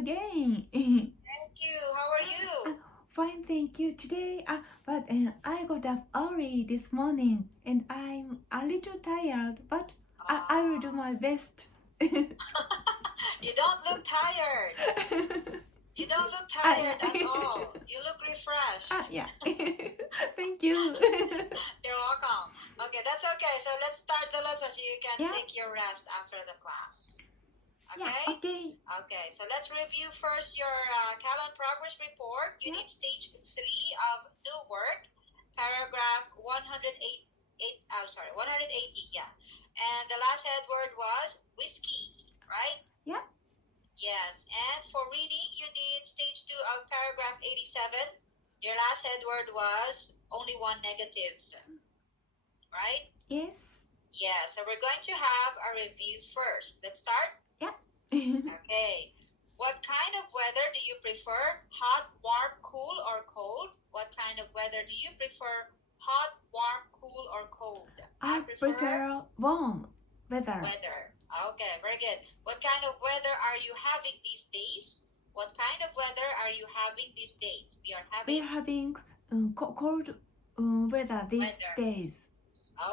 again. Thank you. How are you? Fine, thank you. Today, but I got up early this morning and I'm a little tired, but I will do my best. You don't look tired. You don't look tired at all. You look refreshed. Yeah. Thank you. You're welcome. Okay, that's okay. So let's start the lesson so you can take your rest after the class. Okay? Yeah, okay. Okay, so let's review first your Callan progress report, unit stage 3 of new work, paragraph 180, yeah. And the last head word was whiskey, right? Yeah. Yes, and for reading, you did stage 2 of paragraph 87. Your last head word was only one negative, right? Yes. Yeah, so we're going to have a review first. Let's start? Yeah. Okay. What kind of weather do you prefer? Hot, warm, cool, or cold? What kind of weather do you prefer? Hot, warm, cool, or cold? I prefer warm weather. Okay, very good. What kind of weather are you having these days? What kind of weather are you having these days? We are having cold weather these days.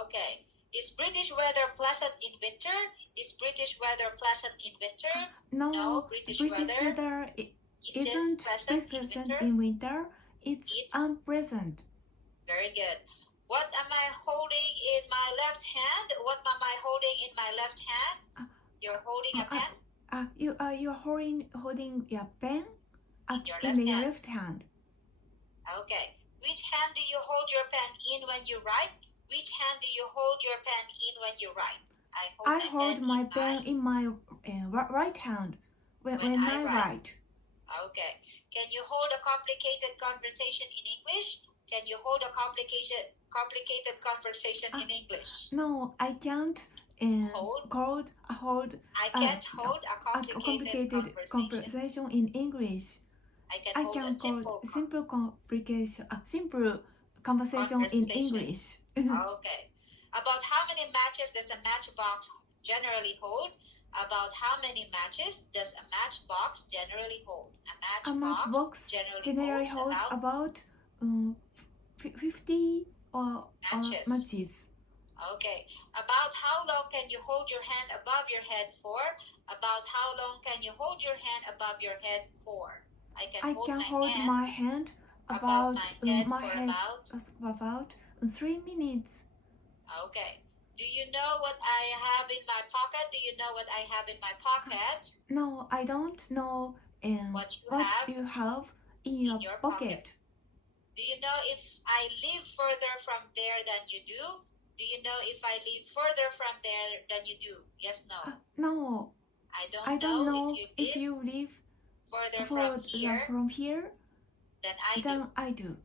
Okay. Is British weather pleasant in winter? Is British weather pleasant in winter? No, British weather isn't pleasant in winter. It's unpleasant. Very good. What am I holding in my left hand? What am I holding in my left hand? You're holding a pen? You're holding your pen in your left hand. Okay. Which hand do you hold your pen in when you write? Which hand do you hold your pen in when you write? I hold my pen in my right hand when I write. Okay. Can you hold a complicated conversation in English? Can you hold a complicated conversation in English? No, I can't hold I can't hold a complicated conversation in English. I can hold a simple conversation in English. Okay. About how many matches does a matchbox generally hold? About how many matches does a matchbox generally hold? A matchbox generally holds about 50 matches. Okay. About how long can you hold your hand above your head for? About how long can you hold your hand above your head for? I can hold my hand about 3 minutes. Okay. Do you know what I have in my pocket? Do you know what I have in my pocket? No, I don't know what you have in your pocket. Do you know if I live further from there than you do? Do you know if I live further from there than you do? Yes, no? No. I don't know if you live further from here than I do.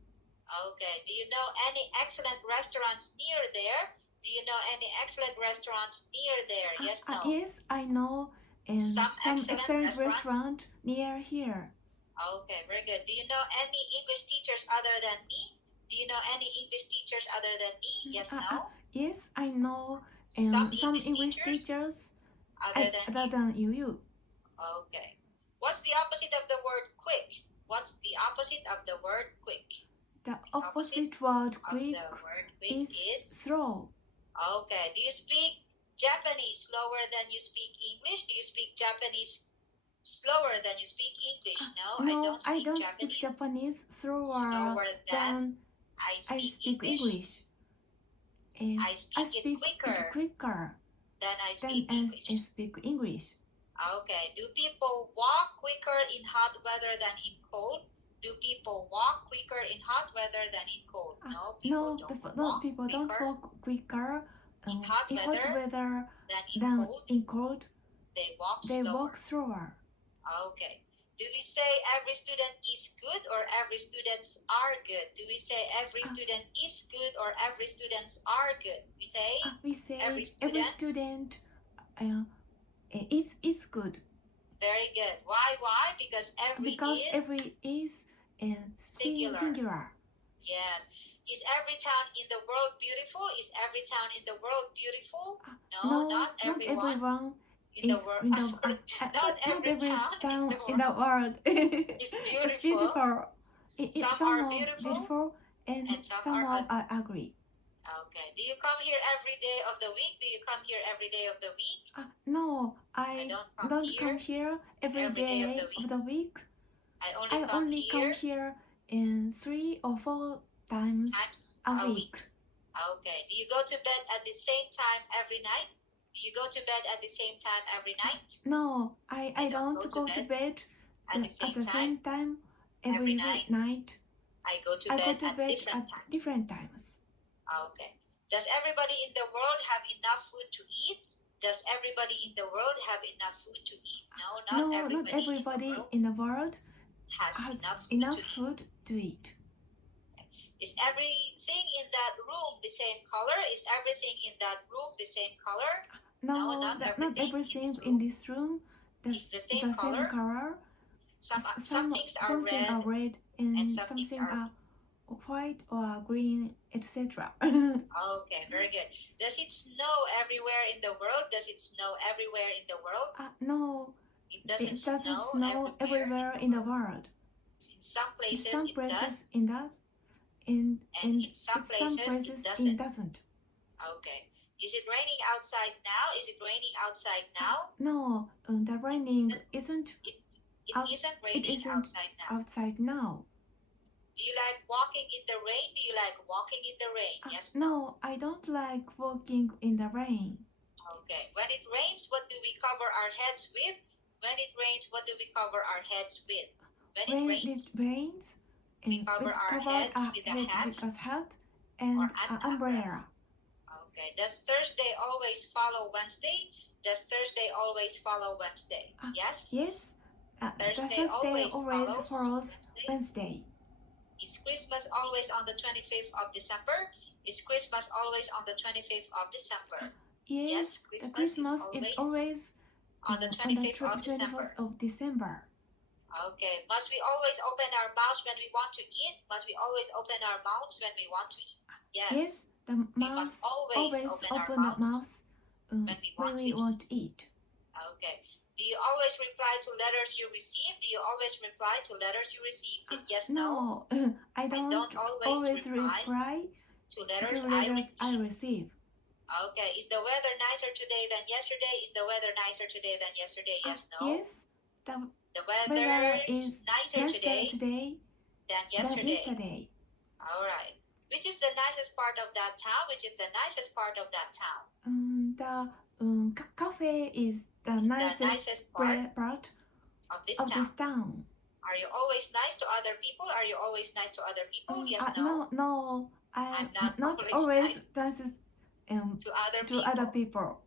Okay. Do you know any excellent restaurants near there? Do you know any excellent restaurants near there? Yes, no? Yes, I know some excellent restaurant near here. Okay, very good. Do you know any English teachers other than me? Do you know any English teachers other than me? Yes, no? Yes, I know some English teachers other than you. Okay. What's the opposite of the word quick? What's the opposite of the word quick? The opposite word quick is slow. Okay. Do you speak Japanese slower than you speak English? Do you speak Japanese slower than you speak English? No, I don't speak Japanese slower than I speak English. I speak it quicker than I speak English. Okay. Do people walk quicker in hot weather than in cold? Do people walk quicker in hot weather than in cold? No, people don't walk quicker in hot weather than in cold. They walk slower. Okay. Do we say every student is good or every students are good? Do we say every student is good or every students are good? We say every student is good. Very good. Why? Because every is singular. Yes. Is every town in the world beautiful? Is every town in the world beautiful? No, not everyone in the world. Not every town in the world is it's beautiful. beautiful. Some are beautiful and some some are are ugly. Okay. Do you come here every day of the week? Do you come here every day of the week? No, I don't come here every day of the week. I I only come here in 3 or 4 times a week. Okay. Do you go to bed at the same time every night? Do you go to bed at the same time every night? No, I don't go to bed At the same time every every night. I go to I bed go to at bed different at times. different times. Okay. Does everybody in the world have enough food to eat? Does everybody in the world have enough food to eat? No, not everybody in the world has enough food to eat. Okay. Is everything in that room the same color? Is everything in that room the same color? No, not everything in this room is the same color. Some things are red and some things are white or green, etc. Okay, very good. Does it snow everywhere in the world? Does it snow everywhere in the world? No. It doesn't snow everywhere in the world. In some places, it does. And in some places it doesn't. Okay. Is it raining outside now? Is it raining outside now? No, the raining isn't. It isn't raining outside now. Do you like walking in the rain? Do you like walking in the rain? Yes. No, I don't like walking in the rain. Okay. When it rains, what do we cover our heads with? When it rains, what do we cover our heads with? When it rains, we cover our heads with a hat and or an umbrella. Okay. Does Thursday always follow Wednesday? Does Thursday always follow Wednesday? Yes. Yes. Thursday always follows Wednesday. Is Christmas always on the 25th of December? Is Christmas always on the 25th of December? Yes, Christmas is always on the 25th of December. Okay. Must we always open our mouths when we want to eat? Must we always open our mouths when we want to eat? Yes, we must always open our mouths when we want to eat. Okay. Do you always reply to letters you receive? Do you always reply to letters you receive? Yes, no. I don't always reply to letters I receive. Okay. Is the weather nicer today than yesterday? Is the weather nicer today than yesterday? Yes, no? Yes. The weather is nicer today than yesterday. All right. Which is the nicest part of that town? Which is the nicest part of that town? The cafe is the nicest part of this town. Are you always nice to other people? Are you always nice to other people? Yes, no? No. I'm not always nice to other people.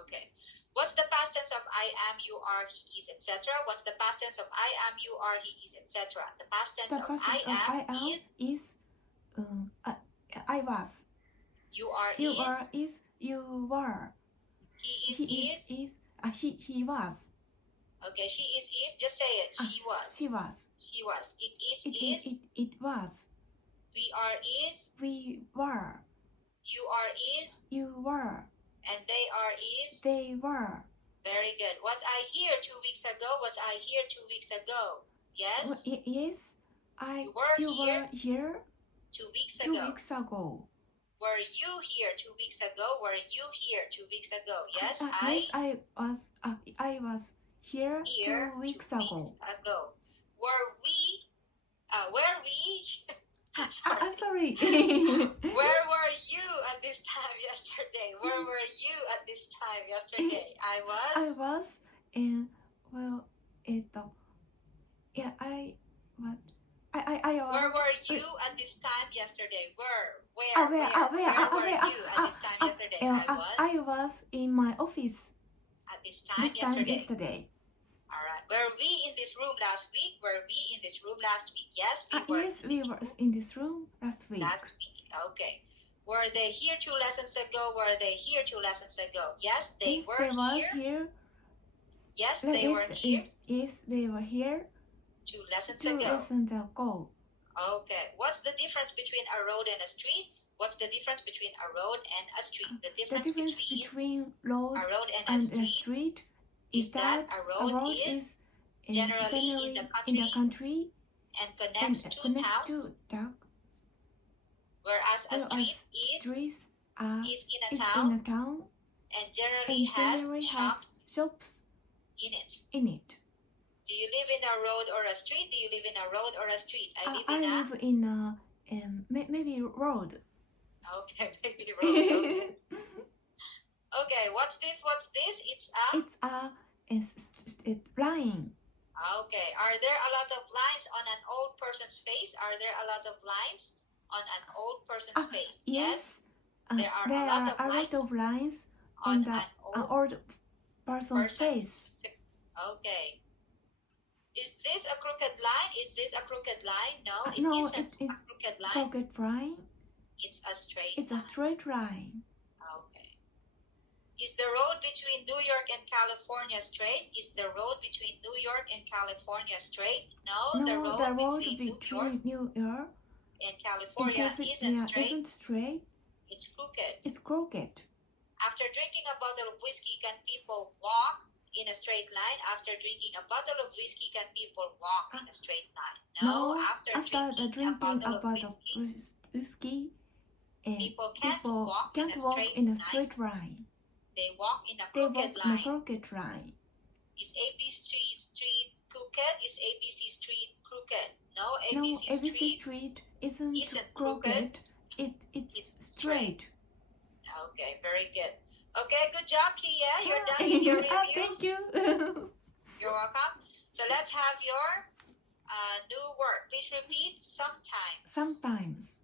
Okay. What's the past tense of I am, you are, he is, etc.? What's the past tense of I am, you are, he is, etc.? The past tense of I am is I was. You are is. You were. He is. He was. Okay, she is. Just say it. She was. She was. She was. It is. It was. We are is. We were. You are is. You were. And they are is. They were. Very good. Was I here 2 weeks ago? Was I here 2 weeks ago? Yes. Yes. You were here 2 weeks ago. 2 weeks ago. Were you here 2 weeks ago? Were you here 2 weeks ago? Yes, I was here 2 weeks ago. Were we? Sorry. Where were you at this time yesterday? Where were you at this time yesterday? I was in yeah, I was. Where were you at this time yesterday? Where were you at this time yesterday? I was in my office at this time yesterday. All right. Were we in this room last week? Were we in this room last week? Yes, we were. Yes, we were in this room last week. Okay. Were they here 2 lessons ago? Were they here 2 lessons ago? Yes, they yes, were here. Yes, they were here. Yes, they were here 2 lessons 2 lessons ago. Okay. What's the difference between a road and a street? What's the difference between a road and a street? The The difference difference between between road a road and a and a street street is is that that a a road road is is generally in the country and and connects two connects to towns, towns, whereas a whereas street streets is in a is town in a town and and generally generally has has shops in it. in it. Do you live in a road or a street? Do you live in a road or a street? I live I in a... live in a maybe road. Okay, maybe road. Okay. Okay, what's this? What's this? It's a line. Okay, are there a lot of lines on an old person's face? Are there a lot of lines on an old person's face? Yes. There are There a lot are of a lot of lines on on an the old person's face. Okay. Is this a crooked line? Is this a crooked line? No, it No, isn't it is a crooked line. crooked line. It's a straight It's line. a straight line. Okay. Is the road between New York and California straight? Is the road between New York and California straight? No, No, the road between New York and and California isn't straight. straight. It's crooked. It's crooked. After drinking a bottle of whiskey, can people walk in a straight line? After drinking a bottle of whiskey, can people walk in a straight line? No, after drinking a bottle of whiskey, people can't walk can't in a walk straight in a line. straight line. They walk in a They walk crooked in a line. crooked line. Is ABC Street crooked? Is ABC Street crooked? No, No, ABC ABC Street. Street isn't crooked. crooked. It's straight. Okay, very good. Okay, good job, Tia. You're done with your review. Thank you. You're welcome. So let's have your new word. Please repeat sometimes. Sometimes.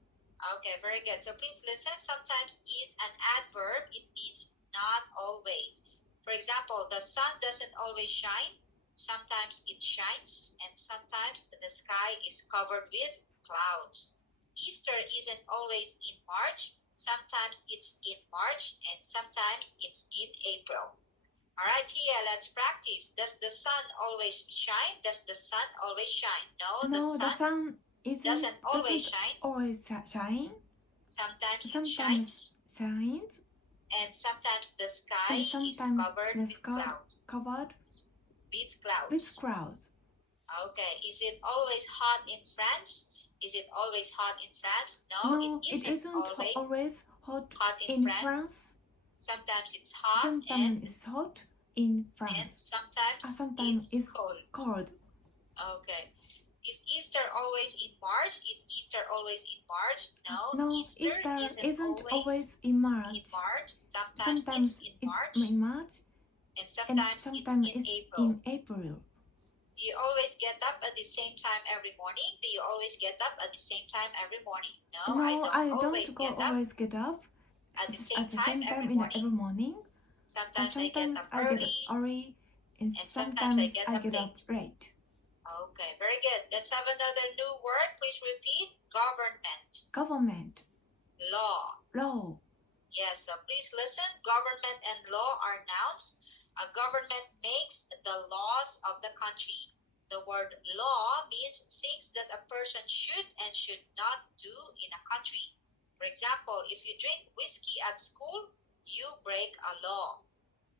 Okay, very good. So please listen. Sometimes is an adverb. It means not always. For example, the sun doesn't always shine. Sometimes it shines, and sometimes the sky is covered with clouds. Easter isn't always in March. Sometimes it's in March, and sometimes it's in April. All right, Tia, let's practice. Does the sun always shine? Does the sun always shine? No, the sun doesn't always shine. Sometimes it shines, and sometimes the sky is covered with clouds. Okay, is it always hot in France? Is it always hot in France? No, it isn't always hot in France. Sometimes it's hot it's hot in France. And sometimes it's cold. Okay. Is Easter always in March? Is Easter always in March? No, Easter isn't always in March. Sometimes it's in March. And sometimes it's in April. Do you always get up at the same time every morning? Do you always get up at the same time every morning? No, I don't always get up at the same time every morning. Sometimes I get up early, and sometimes I get up late. Okay, very good. Let's have another new word. Please repeat. Government. Law. Yes, so please listen. Government and law are nouns. A government makes the laws of the country. The word law means things that a person should and should not do in a country. For example, if you drink whiskey at school, you break a law.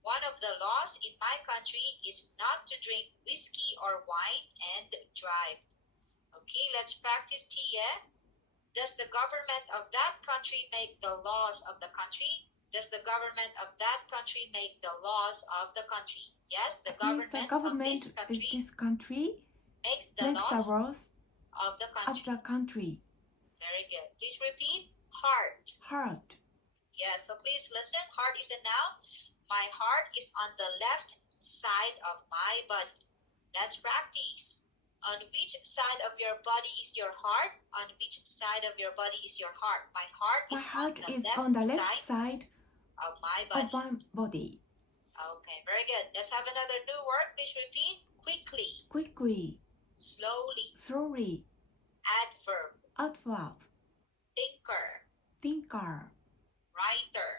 One of the laws in my country is not to drink whiskey or wine and drive. Okay, let's practice, Tia. Does the government of that country make the laws of the country? Does the government of that country make the laws of the country? Yes, the government of this country makes the laws of the country. Very good. Please repeat. Heart. Yes, so please listen. Heart is a noun. My heart is on the left side of my body. Let's practice. On which side of your body is your heart? On which side of your body is your heart? My heart is on the left side of my body. Okay, very good. Let's have another new word. Please repeat. Quickly. Slowly. Adverb. Thinker. Writer.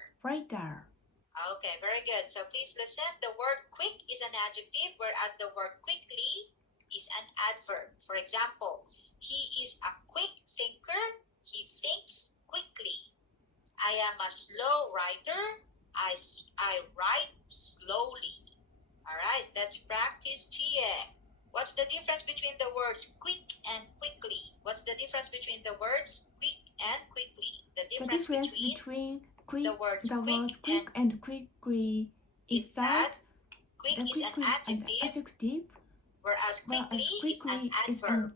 Okay, very good. So please listen. The word quick is an adjective, whereas the word quickly is an adverb. For example, he is a quick thinker. He thinks quickly. I am a slow writer. I write slowly. Alright, let's practice Chie. What's the difference between the words quick and quickly? What's the difference between the words quick and quickly? The difference between the words quick and quickly is that quick is an adjective, whereas quickly is an adverb.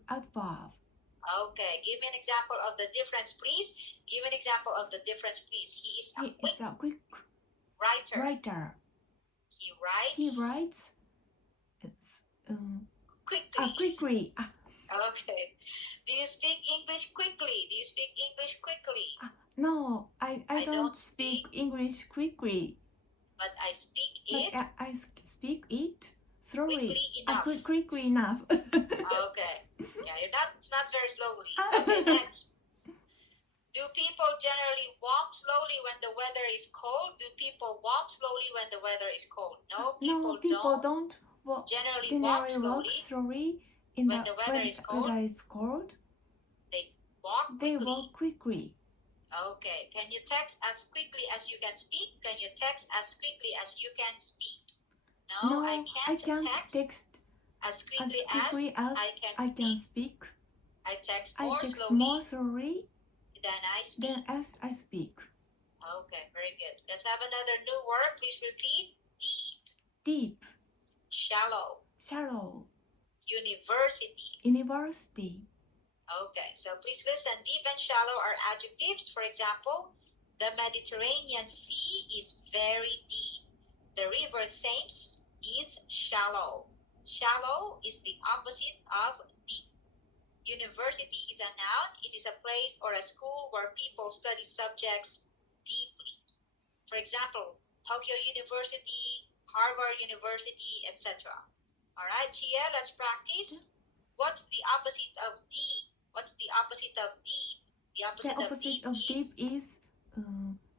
Okay, give me an example of the difference, please. Give an example of the difference, please. He is a quick writer. He writes quickly. Okay. Do you speak English quickly? No, I don't speak English quickly. But I speak it. But I speak it slowly. Quickly enough. Okay. Yeah, it's not very slowly. Okay, next. Do people generally walk slowly when the weather is cold? Do people walk slowly when the weather is cold? No, people don't generally walk slowly when the weather is cold. They walk quickly. Okay. Can you text as quickly as you can speak? Can you text as quickly as you can speak? No, I can't text as quickly as I can speak. I text more slowly than I speak. Okay, very good. Let's have another new word. Please repeat. Deep. Shallow. University. Okay, so please listen. Deep and shallow are adjectives. For example, the Mediterranean Sea is very deep. The River Thames is shallow. Shallow is the opposite of deep. University is a noun. It is a place or a school where people study subjects deeply. For example, Tokyo University, Harvard University, etc. Alright, Chia, let's practice. What's the opposite of deep? The opposite of deep is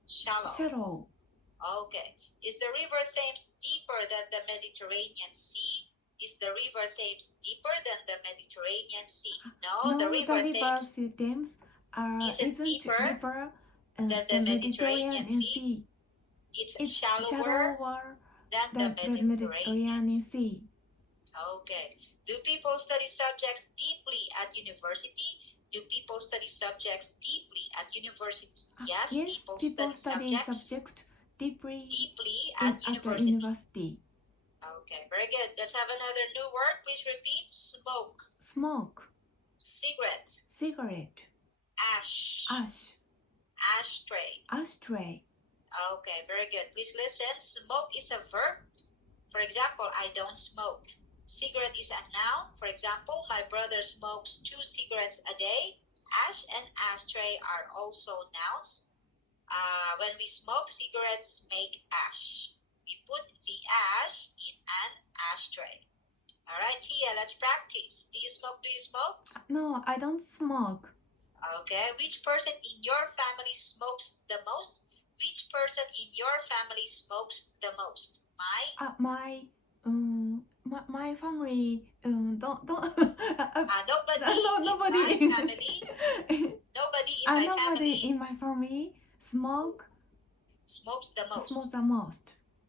shallow. Okay. Is the River Thames deeper than the Mediterranean Sea? Is the River Thames deeper than the Mediterranean Sea? No, the River Thames isn't deeper than the Mediterranean Sea. It's shallower than the Mediterranean Sea. Okay. Do people study subjects deeply at university? Yes, people study subjects deeply at university. Okay, very good. Let's have another new word. Please repeat. Smoke. Cigarette. Ash. Ashtray. Okay, very good. Please listen. Smoke is a verb. For example, I don't smoke. Cigarette is a noun. For example, my brother smokes 2 cigarettes a day. Ash and ashtray are also nouns. When we smoke, cigarettes make ash. We put the ash in an ashtray. Alright, Chia, let's practice. Do you smoke? No, I don't smoke. Okay. Which person in your family smokes the most? My family don't nobody in my family smokes the most.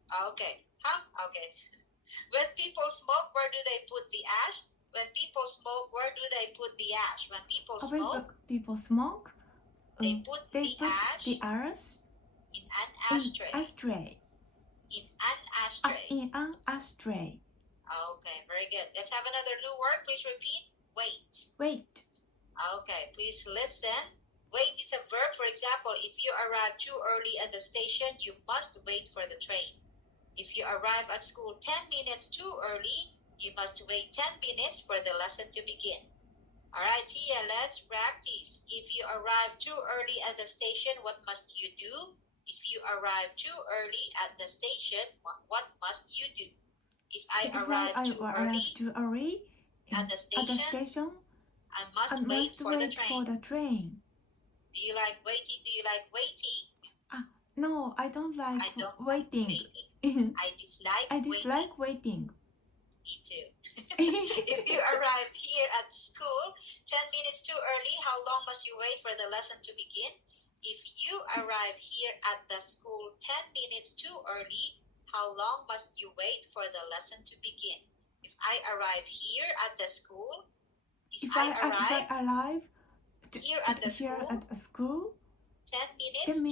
Okay. Okay. When people smoke, where do they put the ash? When people smoke, they put the ash in an ashtray. In an ashtray. Okay, very good. Let's have another new word. Please repeat. Wait. Okay, please listen. Wait is a verb. For example, if you arrive too early at the station, you must wait for the train. If you arrive at school 10 minutes too early, you must wait 10 minutes for the lesson to begin. Alright, Tia, let's practice. If you arrive too early at the station, what must you do? If you arrive too early at the station, what must you do? If I arrive too early at the station, I must wait for the train. Do you like waiting? No, I don't like waiting. I dislike waiting. Me too. If you arrive here at school 10 minutes too early, how long must you wait for the lesson to begin? If you arrive here at the school 10 minutes too early, how long must you wait for the lesson to begin? If I arrive here at the school, if I arrive here at the school 10 minutes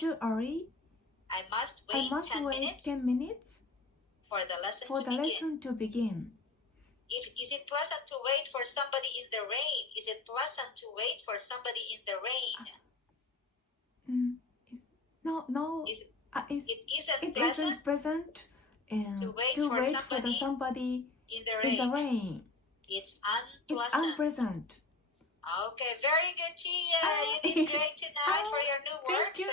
too early, I must wait 10 minutes for the lesson to begin. Is it pleasant to wait for somebody in the rain? Is it pleasant to wait for somebody in the rain? It isn't pleasant to wait for somebody in the rain. It's unpleasant. Okay, very good, Chia. You did great tonight for your new work. Thank you. So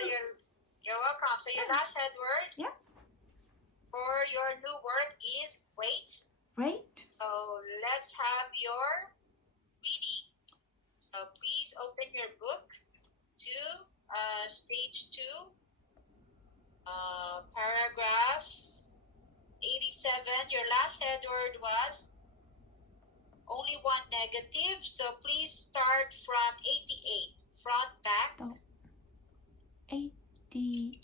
you're welcome. So your last head word for your new work is wait. Right? So let's have your reading. So please open your book to stage 2, paragraph 87. Your last head word was only one negative. So please start from 88. Front, back. 88.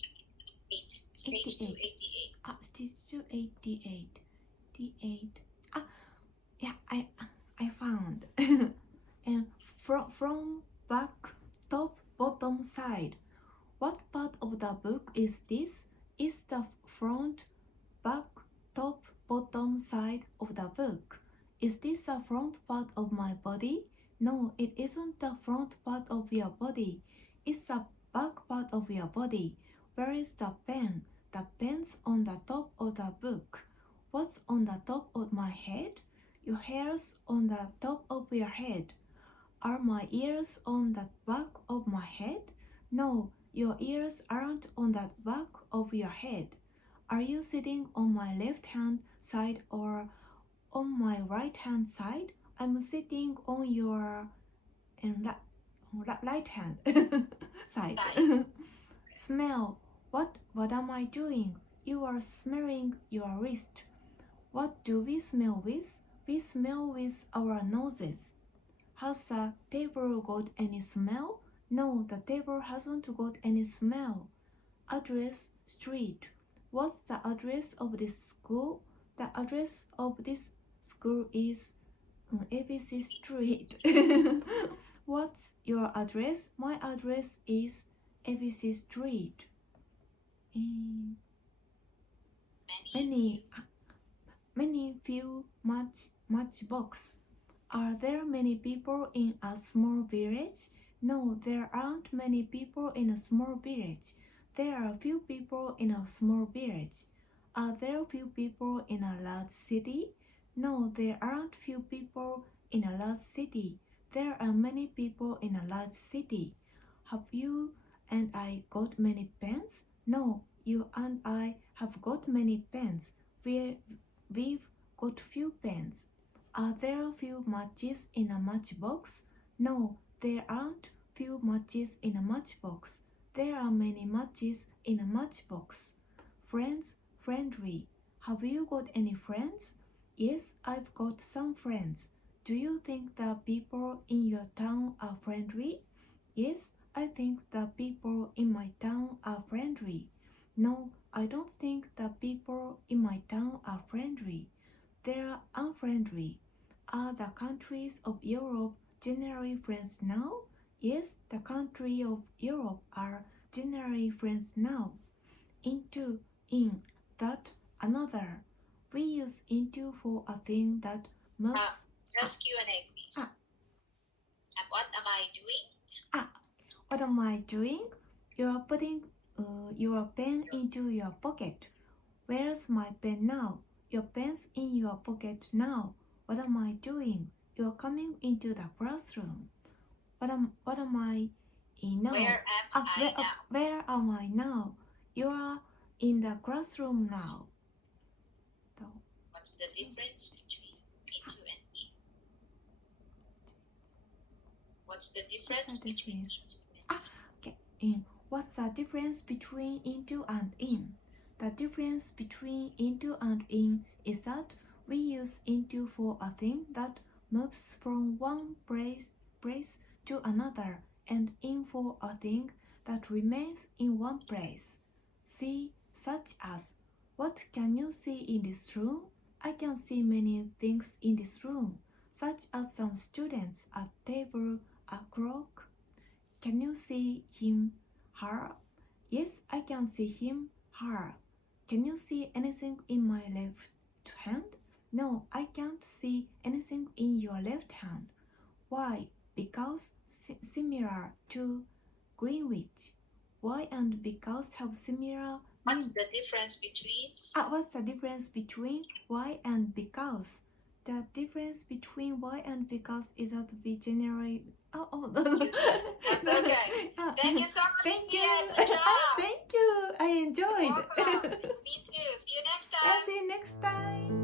Stage 2, 88. Stage 2, 88. 88. Yeah, I found. And from back, top, bottom, side. What part of the book is this? Is the front, back, top, bottom, side of the book. Is this the front part of my body? No, it isn't the front part of your body. It's the back part of your body. Where is the pen? The pen's on the top of the book. What's on the top of my head? Your hair's on the top of your head. Are my ears on the back of my head? No, your ears aren't on the back of your head. Are you sitting on my left-hand side or on my right-hand side? I'm sitting on your right-hand side. Smell. What am I doing? You are smelling your wrist. What do we smell with? We smell with our noses. Has the table got any smell? No, the table hasn't got any smell. Address, street. What's the address of this school? The address of this school is ABC Street. What's your address? My address is ABC Street. Many few matchbox. Are there many people in a small village? No, there aren't many people in a small village. There are few people in a small village. Are there few people in a large city? No, there aren't few people in a large city. There are many people in a large city. Have you and I got many pens? No, you and I have got many pens. We've got few pens. Are there few matches in a matchbox? No, there aren't few matches in a matchbox. There are many matches in a matchbox. Friends, friendly. Have you got any friends? Yes, I've got some friends. Do you think the people in your town are friendly? Yes, I think the people in my town are friendly. No, I don't think the people in my town are friendly. They're unfriendly. Are the countries of Europe generally friends now? Yes, the countries of Europe are generally friends now. Into, in, that, another. We use into for a thing that moves. Just Q&A, please. What am I doing? What am I doing? You're putting your pen into your pocket. Where's my pen now? Your pen's in your pocket now. What am I doing? You're coming into the classroom. What am I now? Where am I now? You're in the classroom now. What's the difference between into and in? What's the difference between into and in? What's the difference between into and in? The difference between into and in is that we use into for a thing that moves from one place to another, and in for a thing that remains in one place. See, such as, what can you see in this room? I can see many things in this room, such as some students at table o'clock. Can you see him, her? Yes, I can see him, her. Can you see anything in my left hand? No, I can't see anything in your left hand. Why? Because similar to Greenwich. Why and because have similar What's the difference between? What's the difference between why and because? The difference between why and because is that we generate. That's okay. Thank you so much. Thank Mia. you. Good job. Thank you. I enjoyed. Welcome. Me too. See you next time. See you next time.